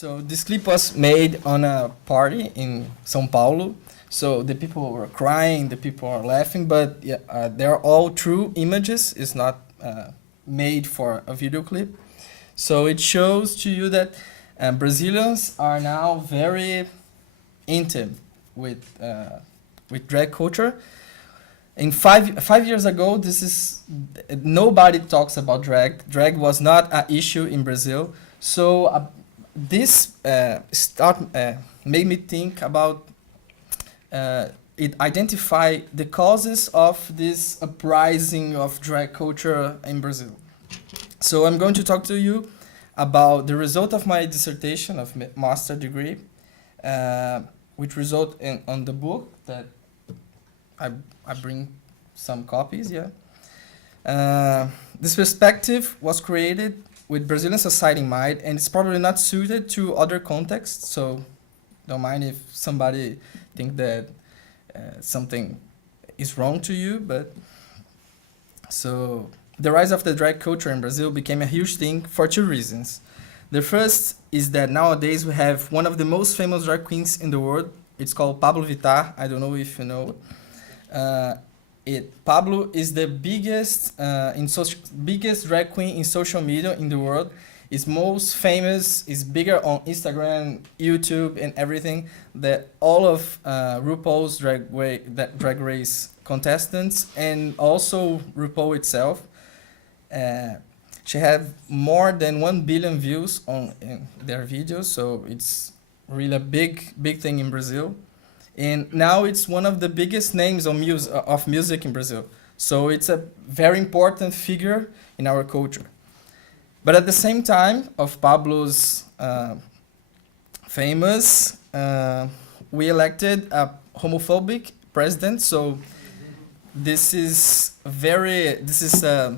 So this clip was made on a party in São Paulo. So the people were crying, the people are laughing, but yeah, they're all true images. It's not made for a video clip. So it shows to you that Brazilians are now very intimate with drag culture. In five years ago, nobody talks about drag. Drag was not an issue in Brazil. So this made me think about identify the causes of this uprising of drag culture in Brazil. So I'm going to talk to you about the result of my dissertation of master degree, which result on the book that I bring some copies. This perspective was created with Brazilian society in mind, and it's probably not suited to other contexts. So don't mind if somebody think that something is wrong to you, but so the rise of the drag culture in Brazil became a huge thing for two reasons. The first is that nowadays we have one of the most famous drag queens in the world. It's called Pablo Vittar. I don't know if you know it. Pablo is the biggest biggest drag queen in social media in the world. Is most famous, is bigger on Instagram, YouTube, and everything. That all of RuPaul's drag race contestants and also RuPaul itself. She had more than 1 billion views on their videos, so it's really a big thing in Brazil. And now it's one of the biggest names of music in Brazil. So it's a very important figure in our culture. But at the same time of Pablo's famous, we elected a homophobic president. So this is a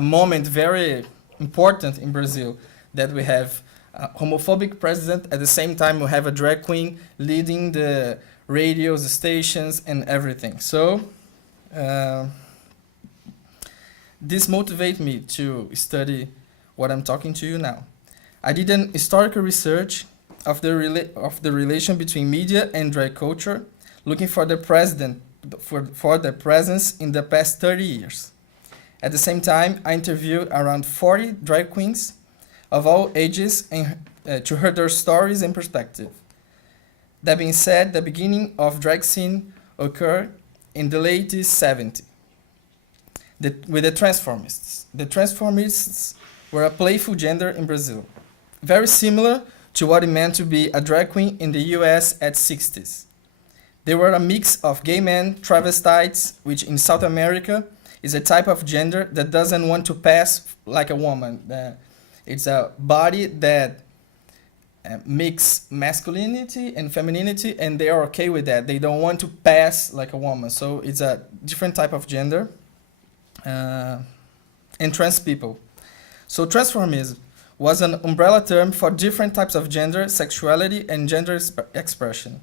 moment very important in Brazil that we have a homophobic president. At the same time, we have a drag queen leading the radios, the stations, and everything. So this motivated me to study what I'm talking to you now. I did an historical research of the relation between media and drag culture, looking for the presence in the past 30 years. At the same time, I interviewed around 40 drag queens of all ages and to hear their stories and perspective. That being said, the beginning of drag scene occurred in the late 70s with the transformists. The transformists were a playful gender in Brazil, very similar to what it meant to be a drag queen in the US at 60s. They were a mix of gay men, travestites, which in South America is a type of gender that doesn't want to pass like a woman. It's a body that mix masculinity and femininity, and they are okay with that. They don't want to pass like a woman. So it's a different type of gender. And trans people. So transformism was an umbrella term for different types of gender, sexuality, and gender expression.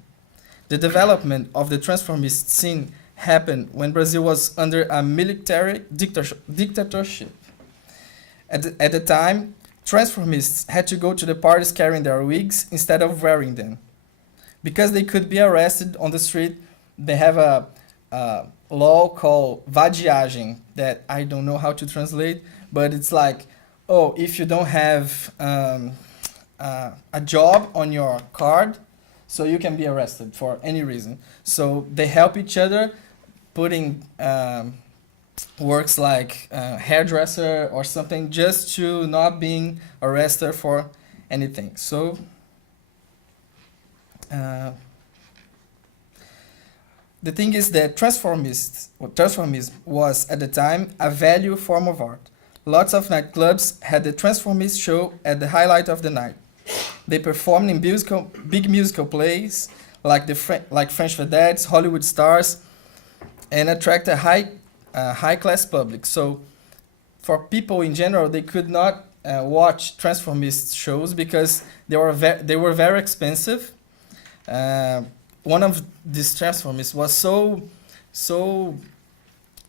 The development of the transformist scene happened when Brazil was under a military dictatorship. At the time, transformists had to go to the parties carrying their wigs instead of wearing them. Because they could be arrested on the street, they have a law called vadiagem that I don't know how to translate, but it's like, oh, if you don't have a job on your card, so you can be arrested for any reason. So they help each other, putting works like hairdresser or something, just to not being arrested for anything. So the thing is that transformism was at the time a value form of art. Lots of nightclubs had the transformist show at the highlight of the night. They performed in big musical plays like French vedettes, Hollywood stars, and attract a high class public. So for people in general, they could not watch transformist shows because they were very expensive. One of these transformists was so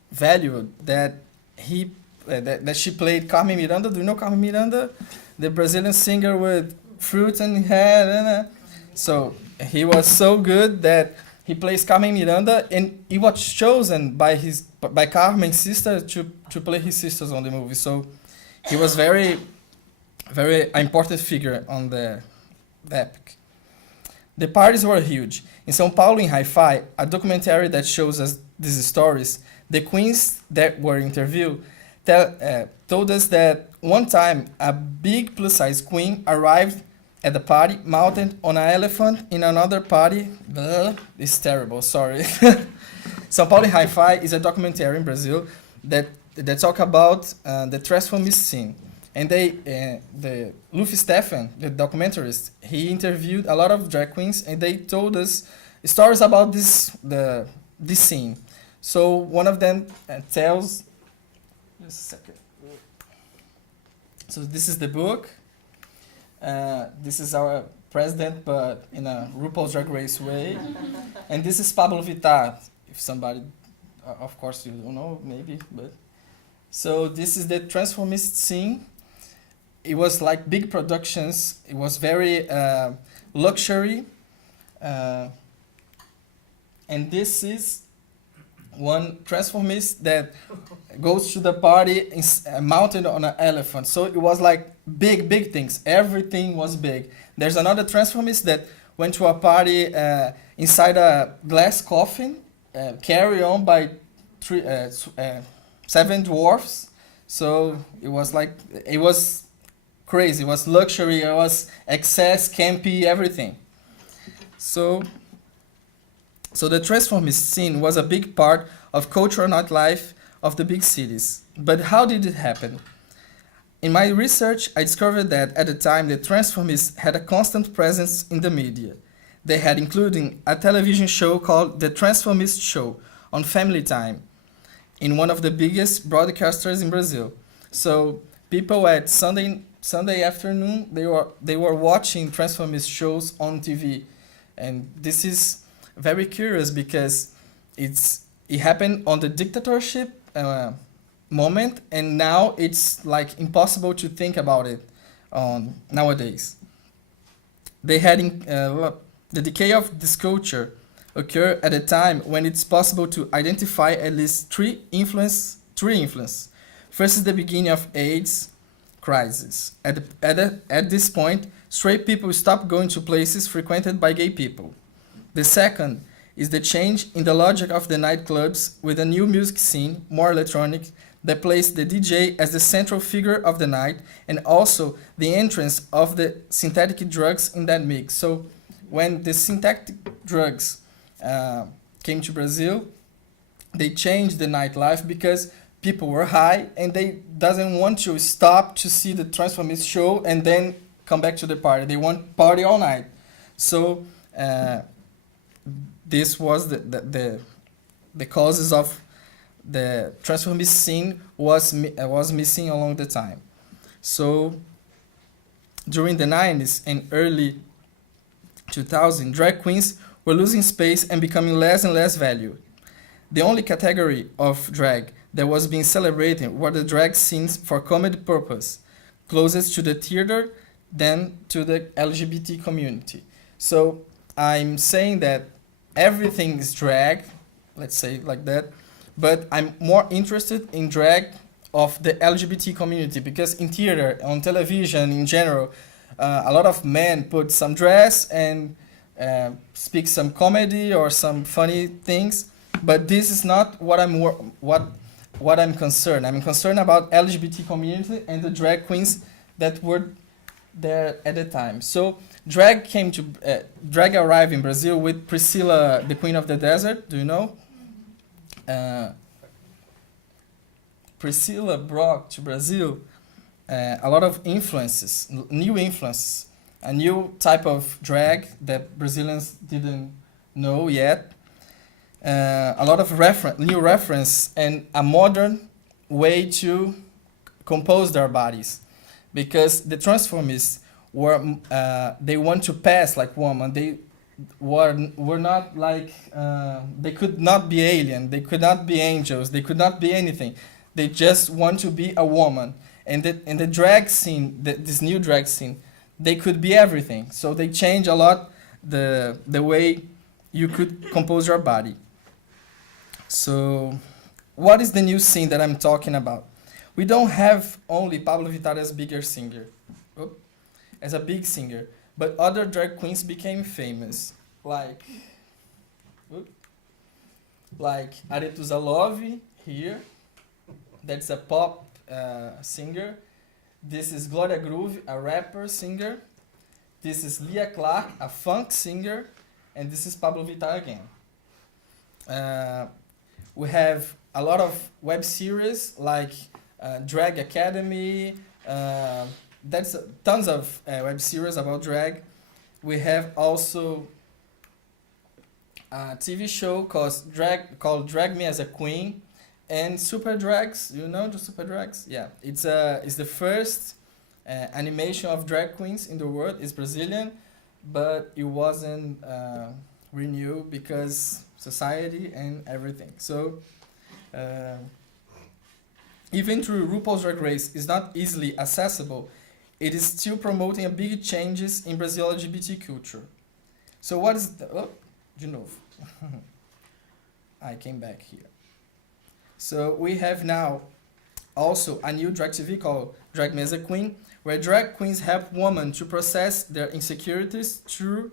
valued that she played Carmen Miranda. Do you know Carmen Miranda? The Brazilian singer with fruits and he had. So he was so good that he plays Carmen Miranda, and he was chosen by Carmen's sister to play his sisters on the movie. So he was very important figure on the epic. The parties were huge. In São Paulo in Hi-Fi, a documentary that shows us these stories, the queens that were interviewed told us that one time a big plus-size queen arrived at the party mounted on an elephant in another party. It's terrible, sorry. São Paulo in Hi-Fi is a documentary in Brazil that talk about the transformist scene. And the Luffy Stefan, the documentarist, he interviewed a lot of drag queens, and they told us stories about this scene. So one of them tells. Just a second. So this is the book. This is our president, but in a RuPaul's Drag Race way. And this is Pablo Vittar. If somebody, of course you don't know, maybe, but. So this is the transformist scene. It was like big productions. It was very luxury. And this is one transformist that goes to the party mounted on an elephant. So it was like big things. Everything was big. There's another transformist that went to a party inside a glass coffin, carried on by 7 dwarfs. So it was crazy. It was luxury. It was excess, campy, everything. So the transformist scene was a big part of cultural nightlife of the big cities. But how did it happen? In my research, I discovered that at the time the transformists had a constant presence in the media. They had including a television show called The Transformist Show on Family Time, in one of the biggest broadcasters in Brazil. So people at Sunday afternoon, they were watching transformist shows on TV. And this is very curious because it happened on the dictatorship moment, and now it's like impossible to think about it nowadays. They had the decay of this culture occur at a time when it's possible to identify at least three influence. First is the beginning of AIDS crisis. At this point, straight people stopped going to places frequented by gay people. The second is the change in the logic of the nightclubs with a new music scene, more electronic, that placed the DJ as the central figure of the night, and also the entrance of the synthetic drugs in that mix. So when the synthetic drugs came to Brazil, they changed the nightlife because people were high and they doesn't want to stop to see the transformist show and then come back to the party. They want party all night. So this was the causes of the transformist scene was missing along the time. So during the 90s and early 2000, drag queens were losing space and becoming less and less valued. The only category of drag that was being celebrated were the drag scenes for comedy purpose, closest to the theater than to the LGBT community. So I'm saying that everything is drag, let's say it like that, but I'm more interested in drag of the LGBT community because in theater, on television in general, a lot of men put some dress and speak some comedy or some funny things, but this is not what I'm concerned. I'm concerned about LGBT community and the drag queens that were there at the time. So drag arrived in Brazil with Priscilla, the Queen of the Desert. Do you know? Priscilla brought to Brazil a lot of influences, new influences, a new type of drag that Brazilians didn't know yet. A lot of new reference and a modern way to compose their bodies, because the transformists they want to pass like women. They were not like they could not be alien. They could not be angels. They could not be anything. They just want to be a woman. And the drag scene, this new drag scene they could be everything. So they change a lot the way you could compose your body. So what is the new scene that I'm talking about? We don't have only Pablo Vittar as bigger singer, as a big singer, but other drag queens became famous, like Aretusa Love here, that's a pop singer. This is Gloria Groove, a rapper singer. This is Leah Clark, a funk singer, and this is Pablo Vittar again. We have a lot of web series like Drag Academy. That's tons of web series about drag. We have also a TV show called Drag Me as a Queen, and Super Drags. You know the Super Drags? Yeah, it's the first animation of drag queens in the world. It's Brazilian, but it wasn't renewed because society and everything. So even though RuPaul's Drag Race is not easily accessible, it is still promoting a big changes in Brazil LGBT culture. So what is de novo. I came back here. So we have now also a new drag TV called Drag Me as a Queen, where drag queens help women to process their insecurities through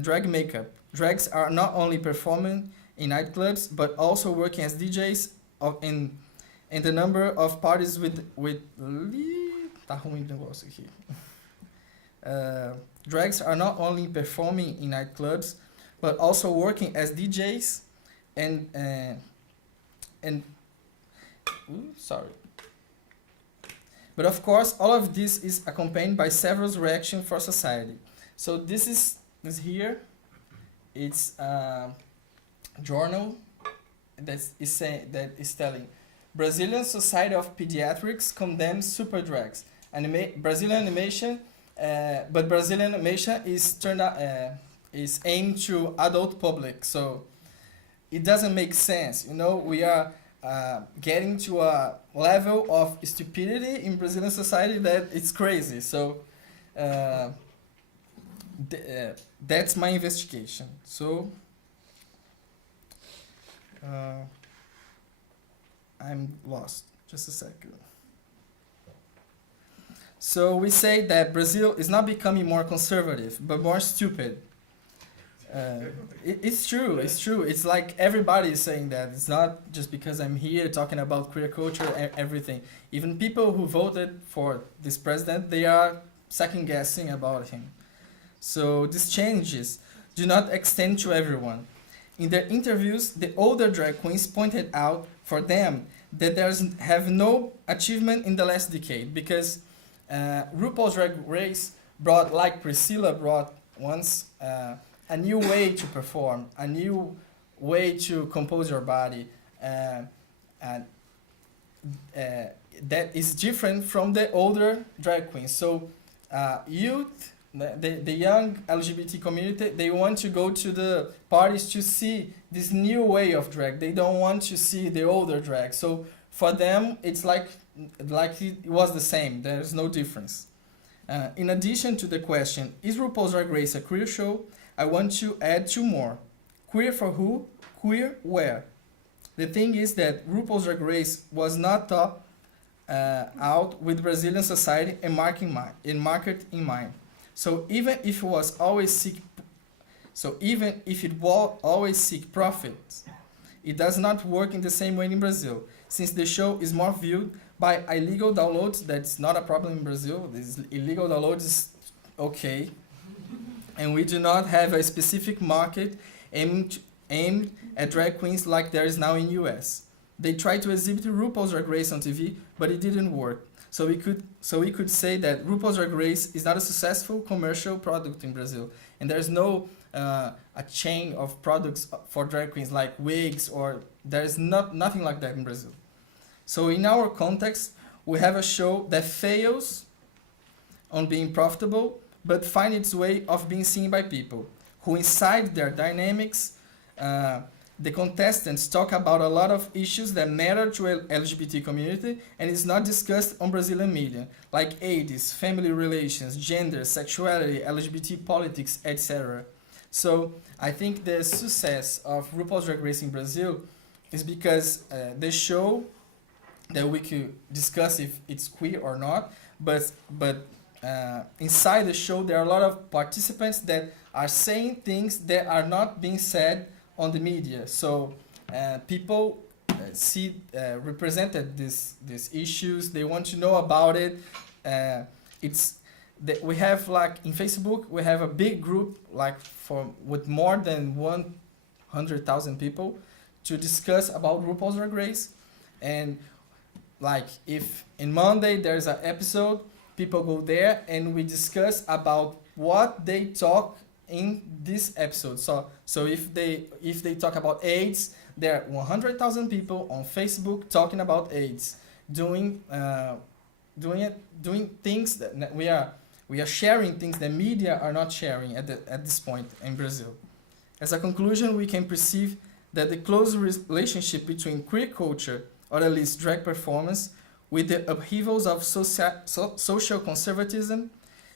drag makeup. Drags are not only performing in nightclubs, but also working as DJs in the number of parties with tá ruim o negócio aqui. Drags are not only performing in nightclubs, but also working as DJs and sorry. But of course, all of this is accompanied by several reactions for society. So this is it's a journal that is telling Brazilian Society of Pediatrics condemns super drags. Brazilian animation, but Brazilian animation is aimed to adult public. So it doesn't make sense. You know, we are getting to a level of stupidity in Brazilian society that it's crazy. So that's my investigation. So I'm lost. Just a second. So we say that Brazil is not becoming more conservative, but more stupid. It's true. It's true. It's like everybody is saying that. It's not just because I'm here talking about queer culture and everything. Even people who voted for this president, they are second guessing about him. So these changes do not extend to everyone. In their interviews, the older drag queens pointed out for them that have no achievement in the last decade because RuPaul's Drag Race brought, like Priscilla brought once, a new way to perform, a new way to compose your body, and that is different from the older drag queens. So youth, the young LGBT community, they want to go to the parties to see this new way of drag. They don't want to see the older drag. So for them, it's like it was the same. There's no difference. In addition to the question, is RuPaul's Drag Race a queer show? I want to add two more. Queer for who? Queer where? The thing is that RuPaul's Drag Race was not thought out with Brazilian society and market in mind. So even if it was always seek profit, it does not work in the same way in Brazil, since the show is more viewed by illegal downloads. That's not a problem in Brazil. This illegal downloads is okay. And we do not have a specific market aimed at drag queens like there is now in US. They tried to exhibit RuPaul's Drag Race on TV, but it didn't work. So we could say that RuPaul's Drag Race is not a successful commercial product in Brazil, and there's no a chain of products for drag queens like wigs, or there's nothing like that in Brazil. So in our context, we have a show that fails on being profitable, but find its way of being seen by people who, inside their dynamics, the contestants talk about a lot of issues that matter to LGBT community and is not discussed on Brazilian media, like AIDS, family relations, gender, sexuality, LGBT politics, etc. So I think the success of RuPaul's Drag Race in Brazil is because they show that we could discuss if it's queer or not, but inside the show there are a lot of participants that are saying things that are not being said on the media. So people see represented these issues. They want to know about it. It's that we have, like, in Facebook we have a big group, like, with more than 100,000 people to discuss about RuPaul's Drag Race. And like, if in Monday there's an episode, people go there and we discuss about what they talk in this episode. So if they talk about AIDS, there are 100,000 people on Facebook talking about AIDS, doing things that we are sharing things that media are not sharing at this point in Brazil. As a conclusion, we can perceive that the close relationship between queer culture, or at least drag performance, with the upheavals of social conservatism,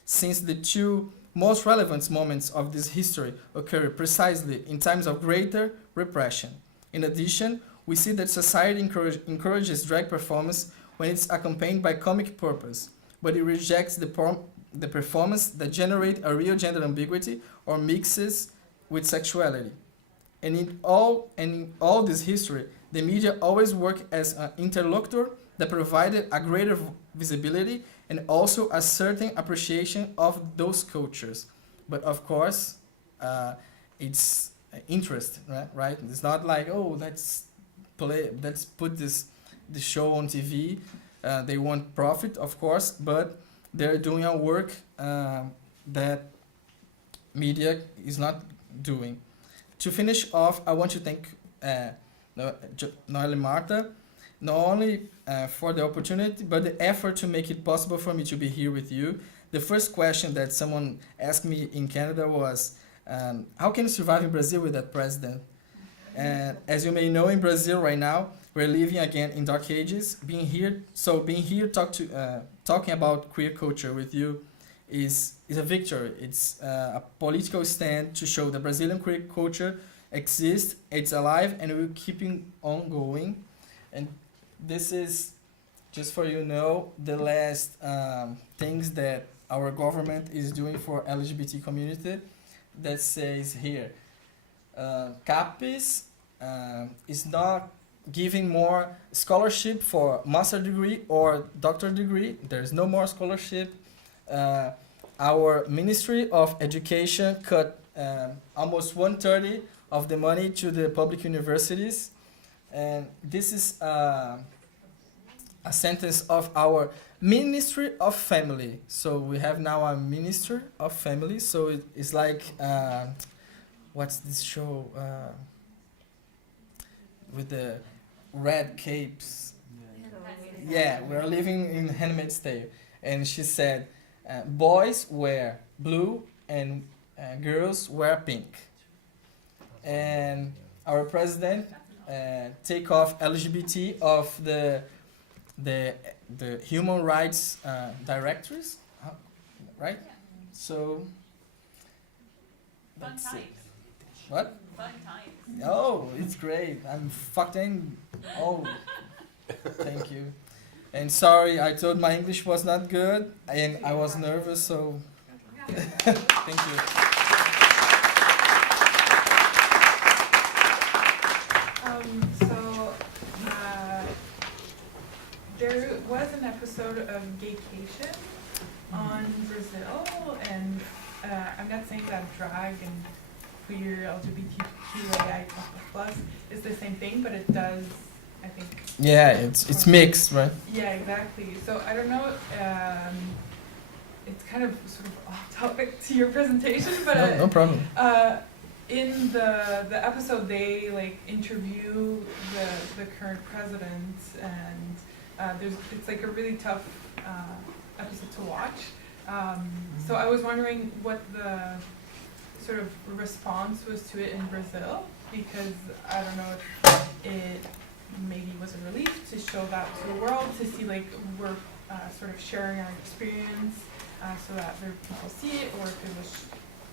since the two most relevant moments of this history occur precisely in times of greater repression. In addition, we see that society encourages drag performance when it's accompanied by comic purpose, but it rejects the performance that generate a real gender ambiguity or mixes with sexuality. And in all this history, the media always work as an interlocutor that provided a greater visibility and also a certain appreciation of those cultures. But of course, it's interest, right? It's not like, oh, let's put this show on TV. They want profit, of course, but they're doing a work that media is not doing. To finish off, I want to thank Noel and Marta, not only for the opportunity, but the effort to make it possible for me to be here with you. The first question that someone asked me in Canada was, how can you survive in Brazil with that president? And as you may know, in Brazil right now, we're living again in dark ages. Being here talking about queer culture with you is a victory. It's a political stand to show that Brazilian queer culture exists, it's alive, and we're keeping on going. And this is, just for you know, the last things that our government is doing for LGBT community. That says here, CAPES is not giving more scholarship for master degree or doctorate degree. There's no more scholarship. Our Ministry of Education cut almost 1/3 of the money to the public universities. And this is a sentence of our Ministry of Family. So we have now a Minister of Family. So it's like, what's this show with the red capes? Yeah, we're living in Handmaid's Tale. And she said, boys wear blue and girls wear pink. And our president take off LGBT of the human rights directories, right? So Fun that's times. it. What? Fun times. Oh, it's great. I'm fucked in. Oh, thank you. And sorry, I told my English was not good, and I was nervous, so thank you. There was an episode of Gaycation on Brazil, and I'm not saying that drag and queer LGBTQIA plus is the same thing, but it does, I think. Yeah, it's mixed, right? Yeah, exactly. So I don't know. It's kind of sort of off topic to your presentation, but No problem. in the episode they like interview the current president, and it's like a really tough episode to watch. So I was wondering what the sort of response was to it in Brazil, because I don't know if it maybe was a relief to show that to the world, to see like we're sort of sharing our experience so that other people see it, or if it was,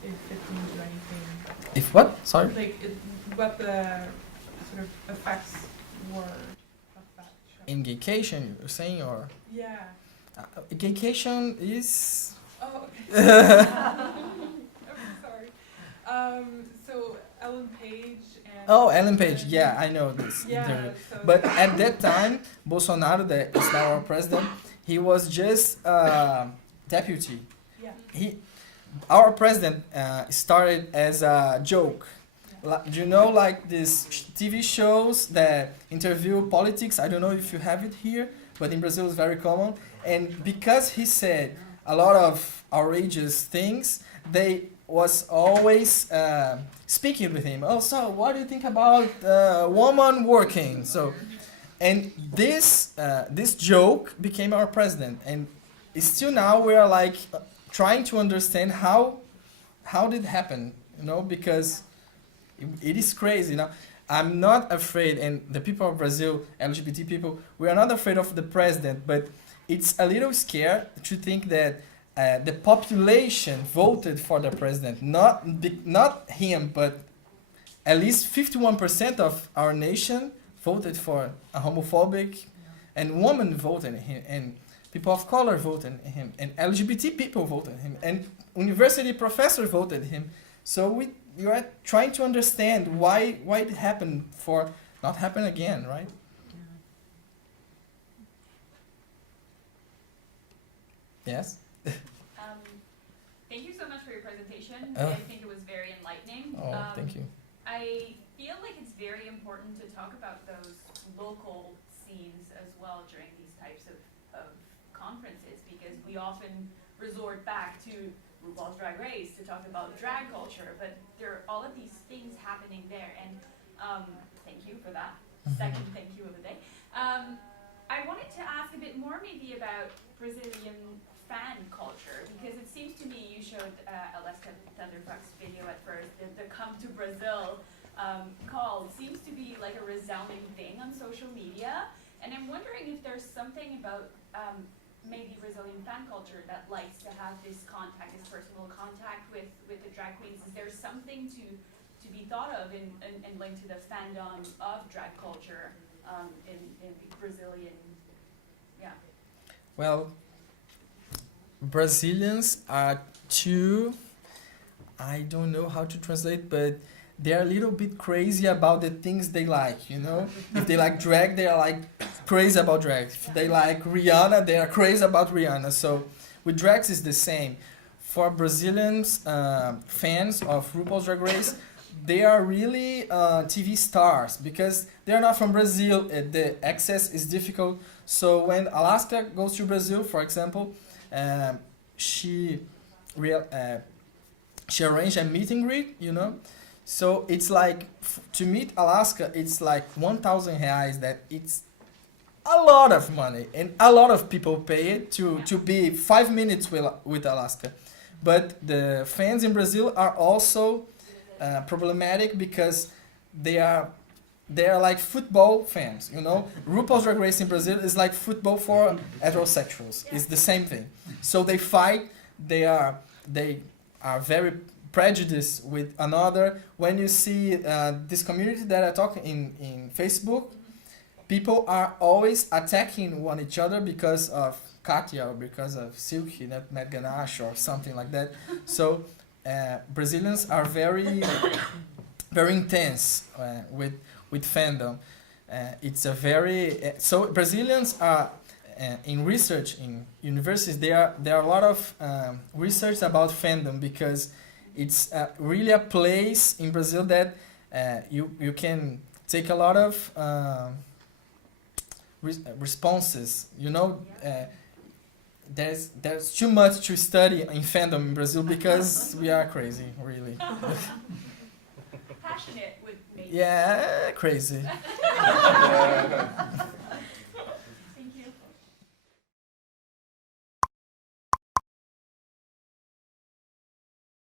if it didn't do anything. If what? Sorry? Like what the sort of effects were of that show. In gaycation, you're saying, or? Yeah. Gaycation is... Oh, okay. I'm sorry. So Ellen Page and... Oh, Ellen Page, yeah, I know this. Yeah, so But at that time, Bolsonaro, that is now our president, he was just deputy. yeah. Our president started as a joke. Do you know, like these TV shows that interview politics? I don't know if you have it here, but in Brazil it's very common. And because he said a lot of outrageous things, they was always speaking with him. Oh, so what do you think about woman working? So, and this joke became our president. And still now we are like trying to understand how did it happen, you know, because it is crazy, you know. I'm not afraid, and the people of Brazil, LGBT people, we are not afraid of the president, but it's a little scary to think that the population voted for the president, not him, but at least 51% of our nation voted for a homophobic, and women voted him, and people of color voted him, and LGBT people voted him, and university professors voted him. So we are trying to understand why it happened for not happen again, right? Yes? Thank you so much for your presentation. Oh. I think it was very enlightening. Oh, thank you. I feel like it's very important to talk about those local scenes as well during these types of conferences, because we often resort back to RuPaul's Drag Race to talk about drag culture, but there are all of these things happening there, and thank you for that. Second thank you of the day. I wanted to ask a bit more maybe about Brazilian fan culture, because it seems to me, you showed Alaska Thunderfuck's video at first, the Come to Brazil call seems to be like a resounding thing on social media, and I'm wondering if there's something about maybe Brazilian fan culture that likes to have this contact, this personal contact with the drag queens. Is there something to be thought of in linked to the fandom of drag culture in Brazilian, yeah? Well, Brazilians are too, I don't know how to translate, but they're a little bit crazy about the things they like, you know? If they like drag, they are like crazy about drag. If they like Rihanna, they are crazy about Rihanna. So with drags it's the same. For Brazilians, fans of RuPaul's Drag Race, they are really TV stars because they're not from Brazil. The access is difficult. So when Alaska goes to Brazil, for example, she arranged a meet and greet, you know. So it's like, to meet Alaska, it's like 1,000 reais, that it's a lot of money. And a lot of people pay it to be 5 minutes with Alaska. But the fans in Brazil are also problematic because they are like football fans, you know. RuPaul's Drag Race in Brazil is like football for heterosexuals. It's the same thing. So they fight. They are very prejudiced with another. When you see this community that I talk in Facebook, people are always attacking one each other because of Katia or because of Silky, that Matt Ganache or something like that. So Brazilians are very intense with fandom. It's a very so Brazilians are in research in universities. There are a lot of research about fandom because it's really a place in Brazil that you can take a lot of responses. You know, there's too much to study in fandom in Brazil because we are crazy, really. Passionate would maybe. Yeah, crazy.